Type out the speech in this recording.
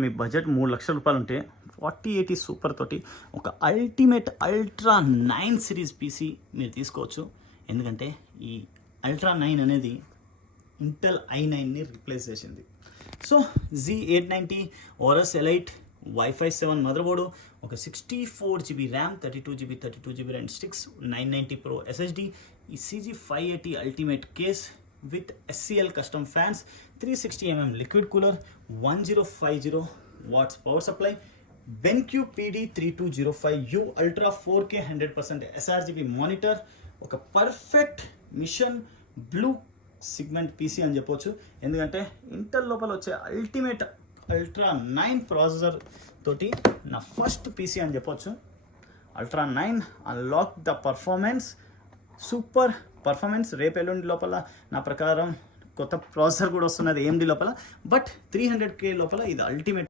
మీ budget 3 లక్షల రూపాయలు ఉంటే 4080 సూపర్ తోటి ఒక అల్టిమేట్ అల్ట్రా 9 సిరీస్ పీసీ మీరు తీసుకోవచ్చు. ఎందుకంటే ఈ అల్ట్రా 9 అనేది ఇంటెల్ i9ని రీప్లేస్ చేసింది. So Z890 Aorus elite wifi 7 mother board, ఒక 64GB ర్యామ్, 32GB రెండు స్టిక్స్, 990 Pro SSD, ఈ CG580 ultimate case with SCL custom fans, 360mm liquid cooler, 1050 watts power supply, BenQ PD3205U ultra 4K 100% sRGB monitor, ఒక perfect machine blue segment PC అని చెప్పొచ్చు. ఎందుకంటే Intel లోపల వచ్చే ultimate ultra 9 processor తోటి నా first PC అని చెప్పొచ్చు. Ultra 9 unlock the performance, super performance. రేపు ఎల్లుండి లోపల నా ప్రకారం కొత్త ప్రాసెసర్ కూడా వస్తున్నది AMD లోపల. బట్ 300K లోపల ఇది అల్టిమేట్